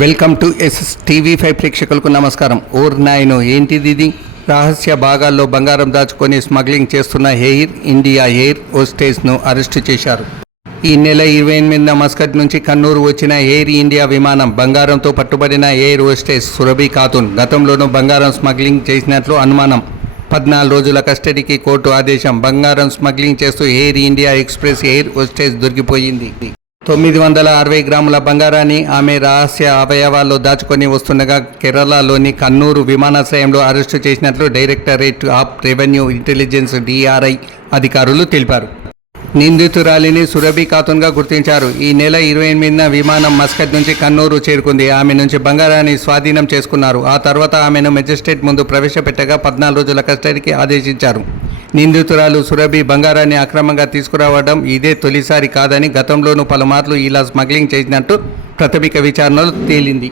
Welcome to TV5 ప్రేక్షకులకు నమస్కారం. Or నాయనో ఏంటిది ఇది? రహస్య భాగాల్లో బంగారం దాచుకొని స్మగ్లింగ్ చేస్తున్న ఎయిర్ ఇండియా ఎయిర్ హోస్టెస్ను అరెస్టు చేశారు. ఈ నెల 28న మస్కట్ నుంచి కన్నూరు వచ్చిన ఎయిర్ ఇండియా విమానం బంగారంతో పట్టుబడిన ఎయిర్ హోస్టెస్ సురభి ఖాతున్ గతంలోనూ బంగారం స్మగ్లింగ్ చేసినట్లు అనుమానం. 14 రోజుల కస్టడీకి కోర్టు ఆదేశం. బంగారం స్మగ్లింగ్ చేస్తూ Air India Express air hostess దొరికిపోయింది. 960 గ్రాముల బంగారాన్ని ఆమె రహస్య అవయవాల్లో దాచుకొని వస్తుండగా కేరళలోని కన్నూరు విమానాశ్రయంలో అరెస్టు చేసినట్లు directorate of revenue intelligence DRI అధికారులు తెలిపారు. నిందితురాలిని సురభి ఖాతున్గా గుర్తించారు. ఈ నెల 28న విమానం మస్కట్ నుంచి కన్నూరు చేరుకుంది. ఆమె నుంచి బంగారాన్ని స్వాధీనం చేసుకున్నారు. ఆ తర్వాత ఆమెను మెజిస్ట్రేట్ ముందు ప్రవేశపెట్టగా 14 రోజుల కస్టడీకి ఆదేశించారు. నిందితురాలు సురభి బంగారాన్ని అక్రమంగా తీసుకురావడం ఇదే తొలిసారి కాదని, గతంలోనూ పలుమార్లు ఇలా స్మగ్లింగ్ చేసినట్టు ప్రాథమిక విచారణలో తేలింది.